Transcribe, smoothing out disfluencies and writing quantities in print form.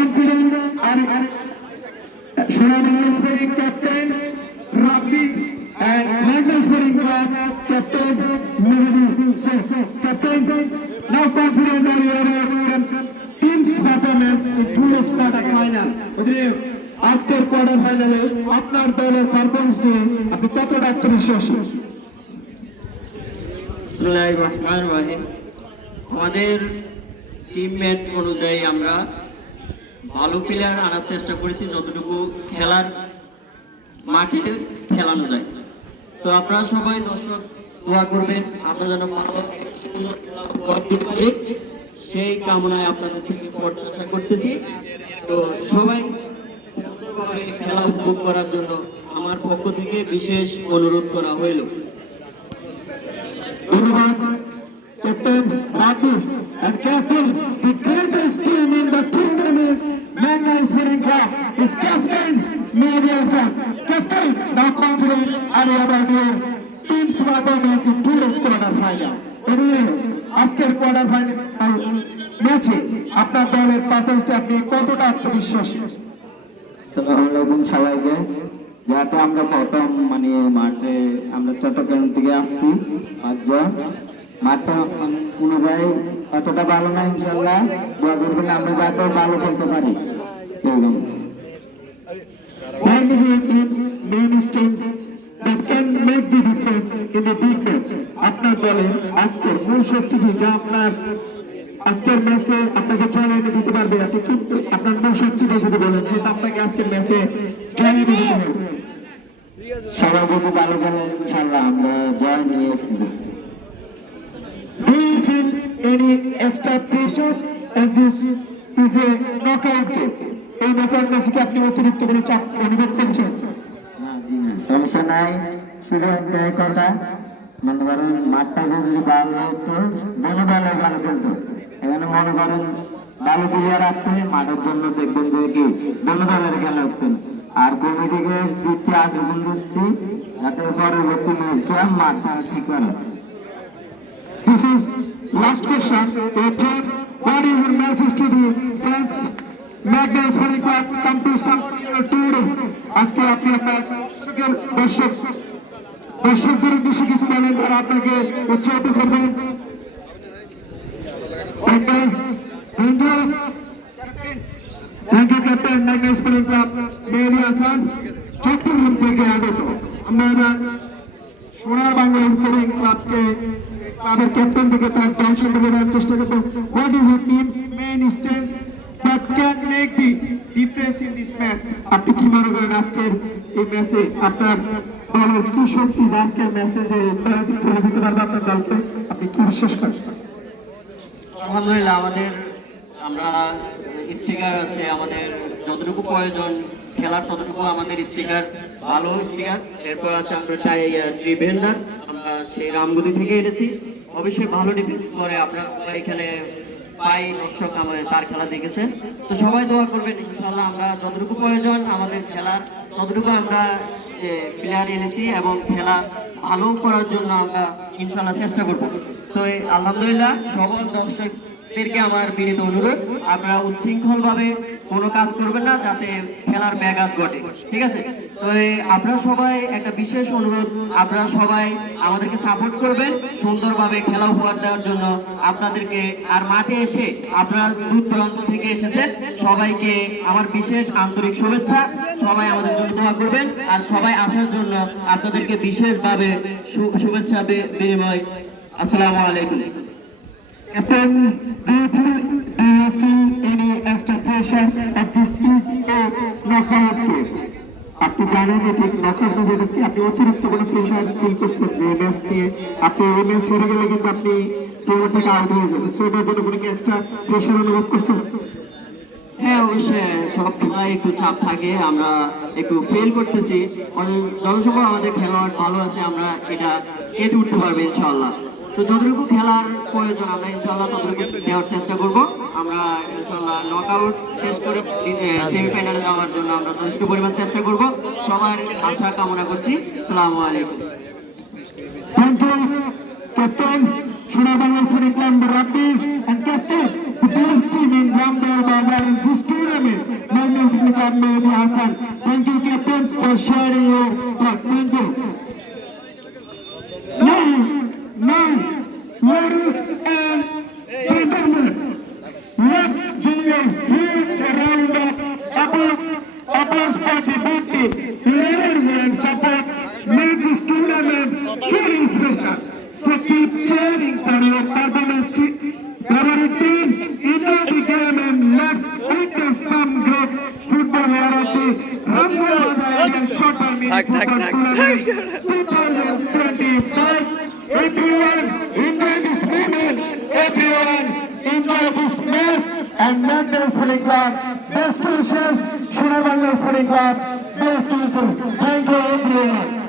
confident and Shonabangla Sporting captain Rafi and National Sporting Club captain Mehdi. So, captain, now confident that you are team's performance in today's quarter final. আজকের quarter ফাইনালে আপনার দলের performance নিয়ে আপনি কতটা আত্মবিশ্বাসী? বিসমিল্লাহির রহমানির রহিম। আমাদের টিমমেট অনুযায়ী আমরা ভালো প্লেয়ার আনার চেষ্টা করেছি, যতটুকু খেলার মাঠে খেলানো যায়। তো আপনারা সবাই দর্শক দোয়া করবেন, আমরা যেন ভালো করতে পারি, সেই কামনায় আপনাদের থেকে প্রত্যাশা করতেছি। তো সবাই খেলা উপভোগ করার জন্য আমার পক্ষ থেকে বিশেষ অনুরোধ করা হইল। ধন্যবাদ captain Rafi and captain, the greatest team in the tournament, Magna Sporting Club, is captain Mehdi Hasan. Captain, now confident and about your team's performance in today's quarter final. আজকের কোয়ার্টার ফাইনাল ম্যাচে আপনার দলের পারফরম্যান্সে আপনি কতটা আত্মবিশ্বাসী? আসসালামু আলাইকুম সবাইকে। যেহেতু আমরা প্রথম মাঠে আমরা চট্টগ্রাম থেকে আসছি 5 জন, মাঠটা অনুযায়ী অতটা ভালো না, ইনশাল্লাহ দোয়া করবেন আমরা যাতে ভালো খেলতে পারি। আপনার দলের আজকের মূল শক্তি যা আপনার আজকের ম্যাচে আপনাকে জয় এনে দিতে পারবে, আপনি কিন্তু আপনার মূল শক্তিটা যদি বলেন যে আপনাকে আজকের ম্যাচে জয় এনে দিতে হবে। সবাই যদি ভালো খেলে ইনশাল্লাহ আমরা জয় নিয়ে আসবো। Do you feel any extra pressure as this is a knockout game? এই knockout ম্যাচে কি আপনি অতিরিক্ত কোনো চাপ অনুভব করছেন? না জি না, সমস্যা নাই। শুধু একটাই কথা, মনে করেন মাঠটা যদি ভালো হতো দোনো দলে ভালো খেলতো। এখানে মনে করেন ভালো প্লেয়ার আসছে মাঠের জন্য, দেখবেন যে কি দোনো দলের খেলা হচ্ছে না। আর কমিটিকে দিচ্ছি আশীর্বাদ দিচ্ছি যাতে পরবর্তী ম্যাচটা মাঠটা ঠিক করে। This is last question. What is your message to the fans? Magna Sporting Club come to some tour. আজকে আপনি আপনার দর্শকদের উদ্দেশ্যে কিছু বলেন আর আপনাকে উৎসাহিত করবেন। Thank you captain Magna sporting club Mehedi Hasan. Chittagong থেকে আগত আমরা এবার সোনার বাংলা স্পোর্টিং ক্লাবকে ক্লাবের ক্যাপ্টেন থেকে তার দল সম্পর্কে দেওয়ার চেষ্টা করবো। What is your teams main strength that can make the difference in this match? আপনি কি মনে করেন আজকের এই ম্যাচে আপনার দলের কি শক্তি আজকের ম্যাচে যে তুলে দিতে পারবে আপনার দলকে, আপনি কি বিশ্বাস করেন? আলহামদুলিল্লাহ আমরা স্টিকার আছে, আমাদের যতটুকু প্রয়োজন খেলার ততটুকু আমাদের স্টিকার ভালো স্টিকার। এরপর আছে আমরা ডিফেন্ডার, আমরা সেই রামগতি থেকে এনেছি, অবশ্যই ভালো ডিফেন্স করে। আপনারা এখানে পাই দর্শক আমাদের তার খেলা দেখেছেন। তো সবাই দোয়া করবেন, ইনশাআল্লাহ আমরা যতটুকু প্রয়োজন আমাদের খেলার ততটুকু আমরা প্লেয়ার এনেছি এবং খেলা ভালো করার জন্য আমরা ইনশাআল্লাহ চেষ্টা করব। তো আলহামদুলিল্লাহ সকল দর্শকদেরকে আমার বিনীত অনুরোধ, আপনারা উচ্ছৃঙ্খলভাবে কোনো কাজ করবেন না যাতে খেলার ব্যাঘাত ঘটে, ঠিক আছে? তো আপনারা সবাই একটা বিশেষ অনুরোধ, আপনারা সবাই আমাদেরকে সাপোর্ট করবেন সুন্দরভাবে খেলা উপহার দেওয়ার জন্য আপনাদেরকে। আর মাঠে এসে আপনারা দূর দূরান্ত থেকে এসেছেন, সবাইকে আমার বিশেষ আন্তরিক শুভেচ্ছা। সবাই আমাদের জন্য দোয়া করবেন আর সবাই আসার জন্য আপনাদেরকে বিশেষভাবে শুভেচ্ছা বিনিময়। আসসালামু আলাইকুম। Captain, do you feel any extra pressure at this knockout game? আপনি জানেন এটি knockout যেটা কি আপনি অতিরিক্ত কোনো প্রেশার ফিল করছেন যে ম্যাচ নিয়ে আপনি এই ম্যাচ হেরে গেলে কিন্তু আপনি টিম থেকে আউট হয়ে যাবেন, সেটার জন্য কোনো এক্সট্রা প্রেশার অনুভব করছেন? হ্যাঁ অবশ্যই, সব খেলায় একটু চাপ থাকে, আমরা একটু ফেল করতেছি। যতটুকু আমাদের খেলোয়াড় ভালো আছে আমরা এটা কেটে উঠতে পারবো ইনশাআল্লাহ। তো যতটুকু খেলার প্রয়োজন আমরা ইনশাআল্লাহ ততটুকু দেওয়ার চেষ্টা করব। আমরা ইনশাআল্লাহ নকআউট শেষ করে সেমিফাইনালে যাওয়ার জন্য আমরা যথেষ্ট পরিমাণ চেষ্টা করব। সবার আশা কামনা করছি। আসসালামু আলাইকুম। থ্যাংক ইউ ক্যাপ্টেন সোনার Bangla sporting club Rafi and captain the best team in Ramdal Bazaar in this tournament. Club Mehdi Hassan. Thank you, Captain, for sharing your thoughts. Thank you. Now, ladies and gentlemen, let's give a huge round of applause for the victims. Ladies and support, make this tournament truly special. So keep cheering for your performance. Favorite team, enjoy the game and let's witness some great football here at the Ramzan Shorter Mini Football Tournament 2025. Everyone, enjoy this moment. Everyone, enjoy this match and Mental Sporting Club. Best wishes, Shuna Sporting Club. Best wishes. Thank you, everyone.